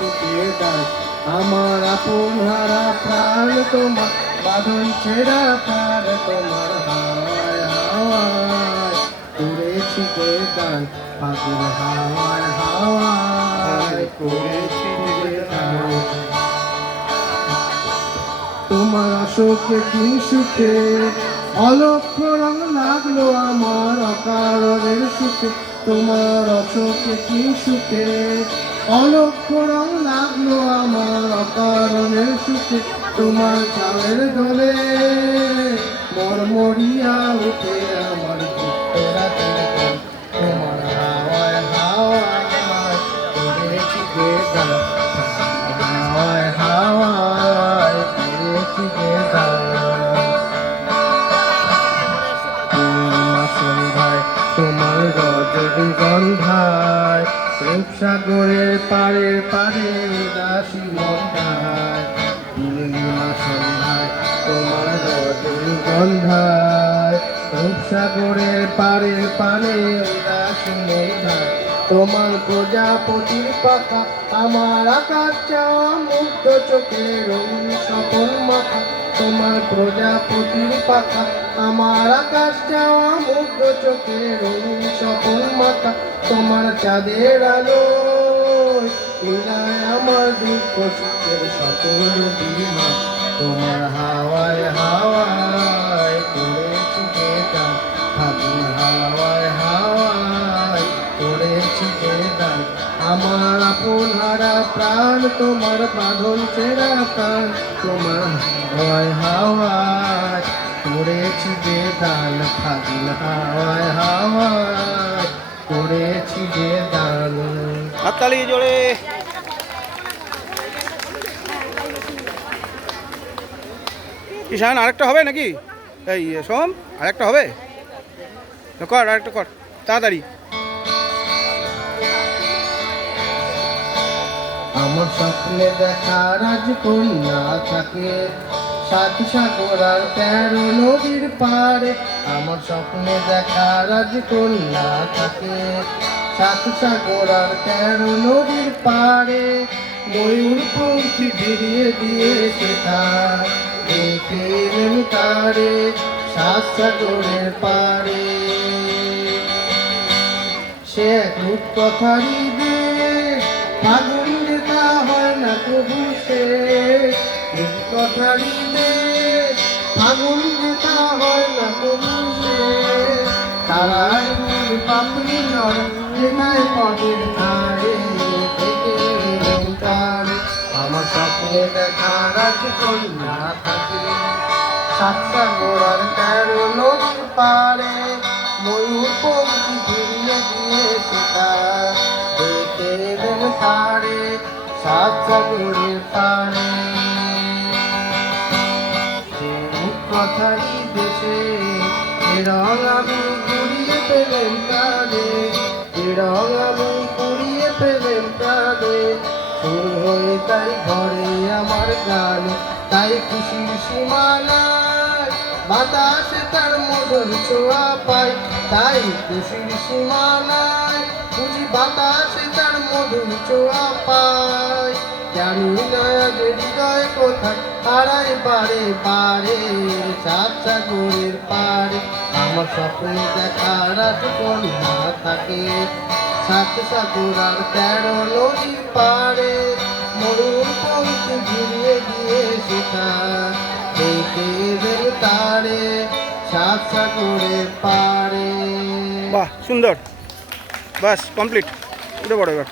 ফুটিয়ে দাও। আমার আপন হারা প্রাণ তোমার বাঁধন ছেঁড়া প্রাণ তোমার হাওয়ায় হাওয়ায় করেছি যে গান ফাগুন হাওয়ায় হাওয়ায় করেছি যে গান। তোমার অশোকে কি সুখে অলক্ষ রং লাগলো আমার অকারণের সুখে। তোমার অশোকে কি সুখে অলক্ষ রং লাগলো আমার অকারণের সুখে। তোমার চালের দোলে মরমরিয়া উঠে আমার দুঃখের রাতের গান। তোমার হাওয়ায় হাওয়ায় করেছি যে গান হাওয়ায় হাওয়ায় করেছি যে গান। সন্ধ্যায় তোমার রজনীগন্ধায় রূপসাগরের পারে পারে উদাসী মন্দায়। পূর্ণিমা সন্ধ্যায় তোমার রজনীগন্ধায় রূপসাগরের পারে পারে উদাসী মন্দায়। তোমার প্রজাপতির পাখা আমার আকাশ চাওয়া মুগ্ধ চোখে রঙিন স্বপন মাখা। তোমার প্রজাপতির পাখা আমার আকাশ চাওয়া মুগ্ধ চোখে রঙিন স্বপন মাখা। তোমার চাঁদের আলো মিলায় আমার দুঃখ সুখের সকল বিমা। তোমার হাওয়ায় হাওয়ায় করেছি যে গান ফাগুন হাওয়ায় হাওয়ায় করেছি যে গান। আমার আপন হারা প্রাণ তোমার বাঁধন ছেঁড়া প্রাণ তোমার হাওয়ায় হাওয়ায় করেছি যে গান ফাগুন হাওয়ায় হাওয়ায় করেছি যে গান। হাততালি জোরে। কিষান আরেকটা হবে নাকি? এই সোম আরেকটা হবে? কর আরেকটা কর তাড়াতাড়ি। আমার স্বপ্নে দেখা রাজকন্যা থাকে সাত সাগর আর 13 নদীর পারে। আমার স্বপ্নে দেখা রাজকন্যা থাকে সাত সাগর আর 13 নদীর পারে। ময়ূর পঙ্খী ভিড়িয়ে দিয়েছে তার দেখে তারে সাত সাগরের পারে। সে এক রূপকথারই দেশ ফাগুন দেখা হয় না কবু শেষ। রূপকথারই দেশ ফাগুন দেখা হয় না কবু শেষ। তারার পাপড়ি নড়ে যেনায় পদের ধারে থেকে তারে। আমার স্বপ্নে দেখা রাজকন্যা থাকে সাত সাগর আর 13 নদীর পারে। ময়ূর পঙ্খী ভিড়িয়ে দিয়েছে তার দেখে তারে সাত সাগরের পারে। যে রূপকথারই দেশে এ রং আমি কুড়িয়ে পেলেন প্রাণে। এ রং আমি কুড়িয়ে পেলেন প্রাণে। সুর হয়ে তাই ঘরে আমার গান তাই খুশির সীমানায় বাতাসে তার মধুর ছোঁয়া পাই। তাই খুশির সীমানায় বুঝি বাতাসে তার মধুর ছোঁয়া পাই। জানি না যে হৃদয় কোথায় হারাই পারে পারে সাত সাগরের পারে। আমার স্বপ্নে দেখা রাজকন্যা থাকে সাত সাগর আর 13 নদীর পারে। ময়ূর পঙ্খী ঘুরিয়ে দিয়েছে তার দেখে তারে সাত সাগরের পারে। বাহ সুন্দর। বাস কমপ্লিট। উঠে পড়ো এবার।